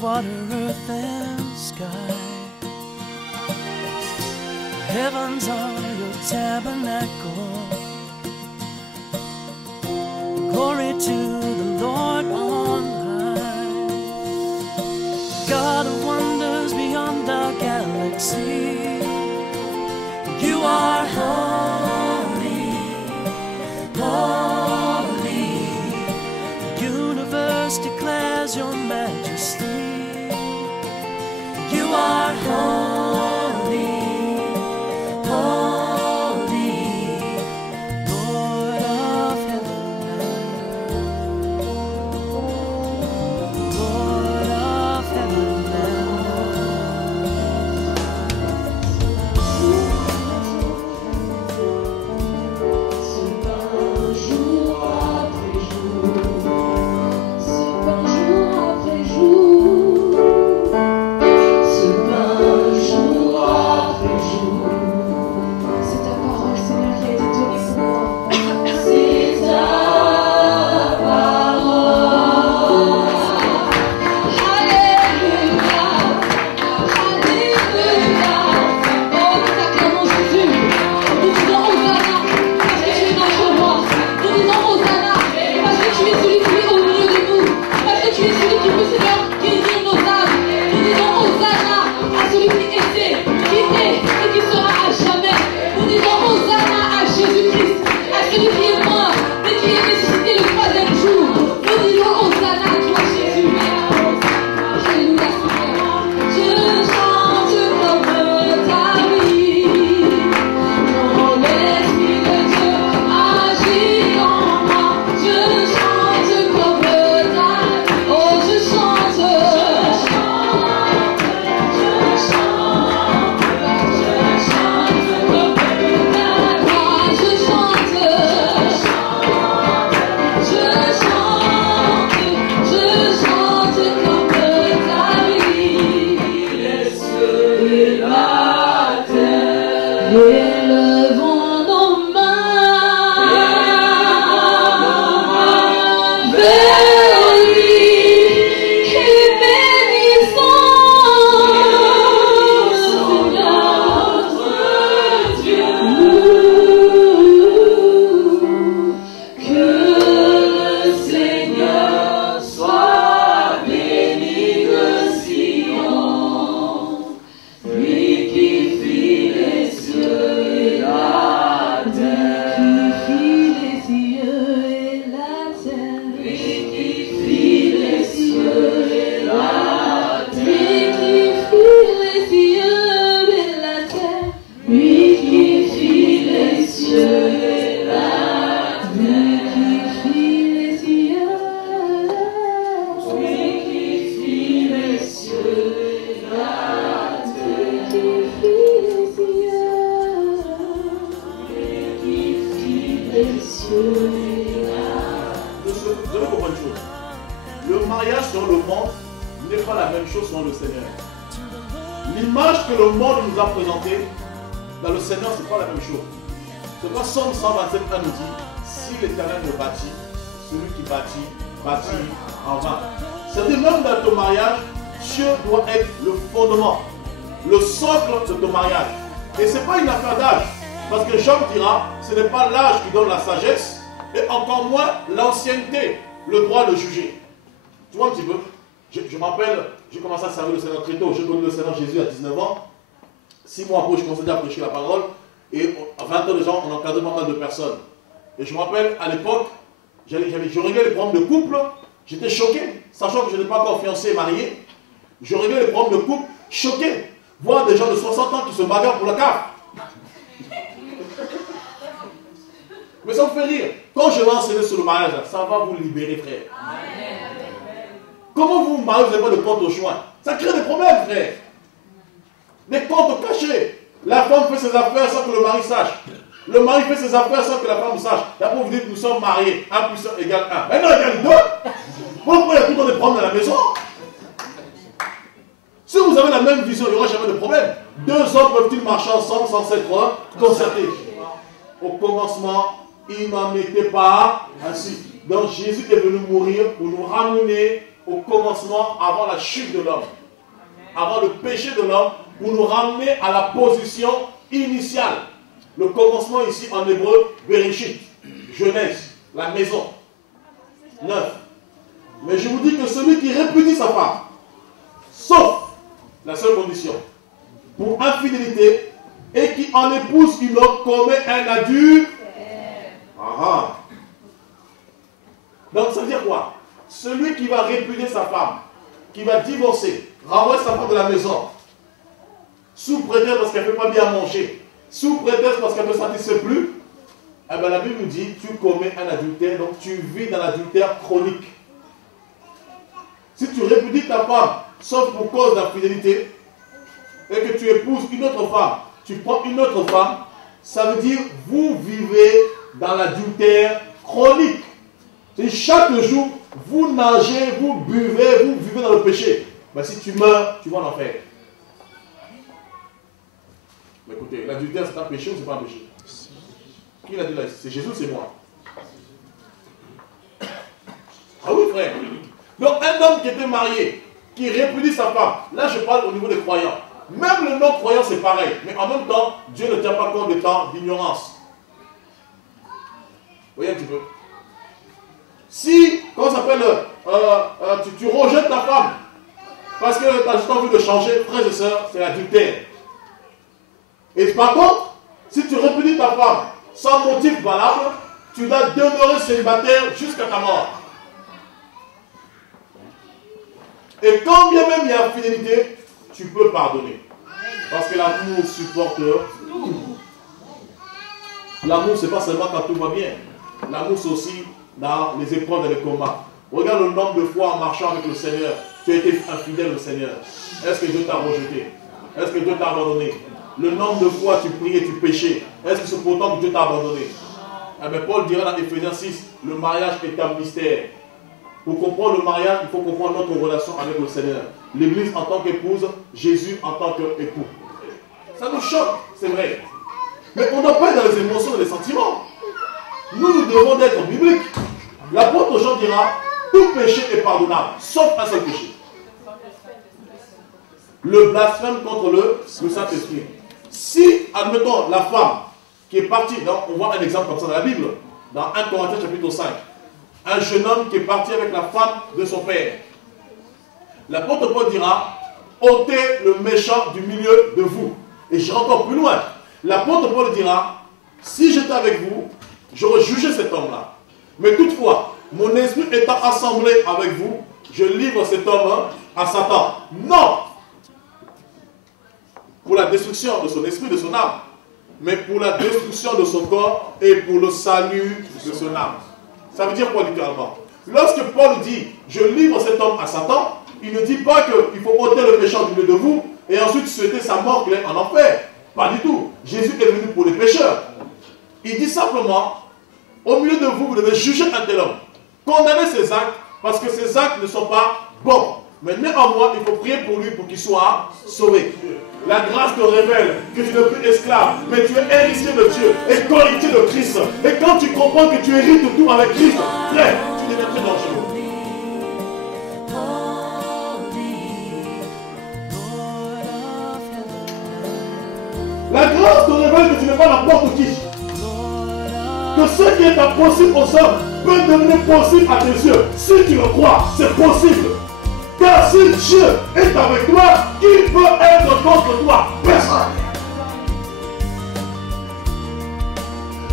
water, earth, and sky. Heavens are your tabernacle. Glory to the Lord on high. God of wonders beyond the galaxy. You are holy, holy. The universe declares your majesty. You are holy, holy, Lord of heaven and earth. Lord of heaven and le droit de juger. Tu vois un petit peu? Je m'appelle, j'ai commencé à servir le Seigneur très tôt. J'ai connu le Seigneur Jésus à 19 ans. 6 mois après, je commençais à prêcher la parole. Et à 20 ans déjà, on encadrait pas mal de personnes. Et je me rappelle, à l'époque, je réglais les problèmes de couple. J'étais choqué, sachant que je n'étais pas encore fiancé et marié. Je réglais les problèmes de couple, choqué. Voir des gens de 60 ans qui se bagarrent pour la carte. Mais ça me fait rire. Quand je vais enseigner sur le mariage, ça va vous libérer, frère. Amen. Comment vous vous mariez, vous n'avez pas de compte au choix? Ça crée des problèmes, frère. Des comptes cachés. La femme fait ses affaires sans que le mari sache. Le mari fait ses affaires sans que la femme sache. Et après, vous dites que nous sommes mariés. 1 plus 1 égale 1. Mais non, égale 2. Pourquoi il y a tout le temps des problèmes à la maison? Si vous avez la même vision, il n'y aura jamais de problème. 2 hommes peuvent-ils marcher ensemble sans s'être concertés? Au commencement, il n'en était pas ainsi. Donc Jésus est venu mourir pour nous ramener au commencement, avant la chute de l'homme, avant le péché de l'homme, pour nous ramener à la position initiale. Le commencement ici en hébreu, Bereshit, Genèse, la maison, neuf. Mais je vous dis que celui qui répudie sa femme, sauf la seule condition, pour infidélité, et qui en épouse une autre, commet un adulte. Ah. Donc ça veut dire quoi? Celui qui va répudier sa femme, qui va divorcer, renvoyer sa femme de la maison, sous prétexte parce qu'elle ne fait pas bien manger, sous prétexte parce qu'elle ne satisfait plus, eh bien, la Bible nous dit, tu commets un adultère, donc tu vis dans l'adultère chronique. Si tu répudies ta femme, sauf pour cause d'infidélité, et que tu épouses une autre femme, tu prends une autre femme, ça veut dire, vous vivez dans l'adultère chronique. C'est chaque jour, vous nagez, vous buvez, vous vivez dans le péché. Mais si tu meurs, tu vas en enfer. Mais écoutez, l'adultère c'est un péché ou c'est pas un péché? Qui l'a dit là? C'est Jésus, c'est moi. Ah oui frère. Donc un homme qui était marié, qui répudie sa femme, là je parle au niveau des croyants. Même le non-croyant c'est pareil. Mais en même temps, Dieu ne tient pas compte des temps d'ignorance. Vous voyez un petit peu? Si, comment ça s'appelle, tu rejettes ta femme parce que tu as juste envie de changer, frères et sœurs, c'est l'adultère. Et par contre, si tu répudies ta femme sans motif valable, tu dois demeurer célibataire jusqu'à ta mort. Et quand bien même il y a infidélité, tu peux pardonner. Parce que l'amour supporte tout. L'amour, ce n'est pas seulement quand tout va bien. L'amour, c'est aussi dans les épreuves et les combats. Regarde le nombre de fois en marchant avec le Seigneur, tu as été infidèle au Seigneur. Est-ce que Dieu t'a rejeté? Est-ce que Dieu t'a abandonné? Le nombre de fois tu priais, tu péchais, est-ce que c'est pourtant que Dieu t'a abandonné? Mais Paul dira dans Éphésiens 6, le mariage est un mystère. Pour comprendre le mariage, il faut comprendre notre relation avec le Seigneur. L'Église en tant qu'épouse, Jésus en tant qu'époux. Ça nous choque, c'est vrai. Mais on n'a pas dans les émotions et les sentiments. Nous devons être bibliques. L'apôtre Jean dira, tout péché est pardonnable, sauf un seul péché. Le blasphème contre le Saint-Esprit. Si, admettons, la femme qui est partie, donc on voit un exemple comme ça dans la Bible, dans 1 Corinthiens chapitre 5, un jeune homme qui est parti avec la femme de son père. L'apôtre Paul dira, ôtez le méchant du milieu de vous. Et j'irai encore plus loin. L'apôtre Paul dira, si j'étais avec vous, j'aurais jugé cet homme-là. Mais toutefois, mon esprit étant assemblé avec vous, je livre cet homme à Satan. Non! Pour la destruction de son esprit, de son âme, mais pour la destruction de son corps et pour le salut de son âme. Ça veut dire quoi littéralement? Lorsque Paul dit « je livre cet homme à Satan », il ne dit pas qu'il faut ôter le pécheur du milieu de vous et ensuite souhaiter sa mort qu'il est en enfer. Pas du tout. Jésus est venu pour les pécheurs. Il dit simplement « au milieu de vous, vous devez juger un tel homme, condamner ses actes parce que ses actes ne sont pas bons. Mais néanmoins, il faut prier pour lui pour qu'il soit sauvé. » La grâce te révèle que tu n'es plus esclave, mais tu es héritier de Dieu et co-héritier de Christ. Et quand tu comprends que tu hérites de tout avec Christ, frère, tu deviens très dangereux. La grâce te révèle que tu n'es pas n'importe qui. Que ce qui est impossible aux hommes peut devenir possible à tes yeux. Si tu le crois, c'est possible. Car si Dieu est avec toi, qui peut être contre toi? Personne.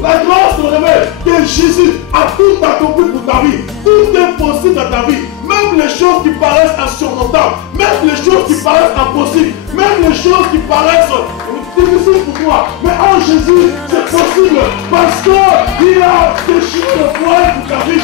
La grâce te révèle que Jésus a tout accompli pour ta vie. Tout est possible dans ta vie. Même les choses qui paraissent insurmontables, même les choses qui paraissent impossibles, même les choses qui paraissent difficiles pour toi. Mais en Jésus, c'est possible parce qu'il a déchiré le poil pour ta vie.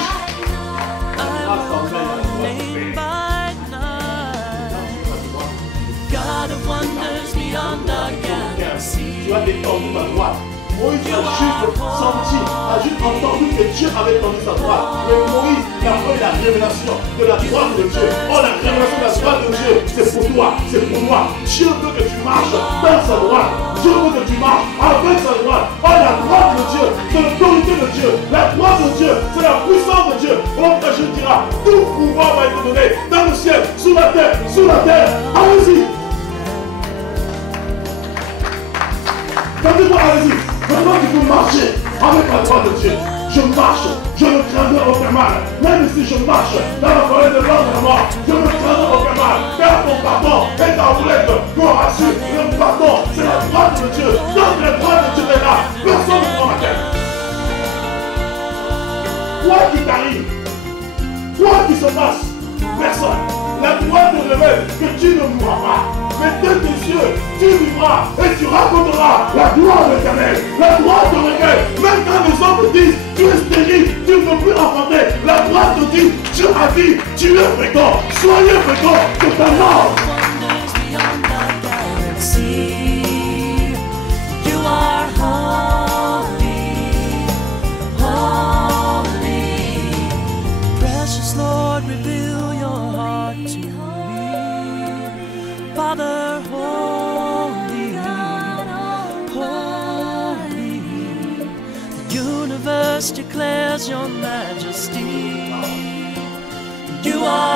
Tu as détendu ta droite. Moïse a juste entendu que Dieu avait tendu sa droite. Mais Moïse a eu la révélation de la droite de Dieu. Oh, la révélation de la droite de Dieu, c'est pour toi, c'est pour moi. Dieu veut que tu marches dans sa droite. Je veux que tu marches avec sa droite. Oh, la droite de Dieu, c'est l'autorité de Dieu. La droite de Dieu, c'est la puissance de Dieu. Oh, quand je dirai, tout pouvoir va être donné dans le ciel, sous la terre, sous la terre. Allez-y. Quand tu vois, allez-y. Maintenant, tu peux marcher avec la droite de Dieu. Je marche, je ne craindrai aucun mal. Même si je marche dans la forêt de l'environnement, je ne craindrai aucun mal. Car ton pardon est ta roulette. Qu'on rassure, le pardon, c'est la droite de Dieu. Donc la droite de Dieu est là. Personne ne prend ma tête. Quoi qui t'arrive, quoi qui se passe, personne. La droite te révèle que tu ne mourras pas. Mais de tes yeux, tu vivras et tu raconteras la gloire de l'Éternel. La droite te révèle, même quand les hommes te disent, tu es stérile, tu ne peux plus enfanter. La droite te dit, Dieu a dit, tu es fécond. Soyez fécond totalement. Wonders beyond the galaxy. You are holy, holy. Precious Lord, reveal your heart to me. Father, holy, holy. The universe declares your majesty. You are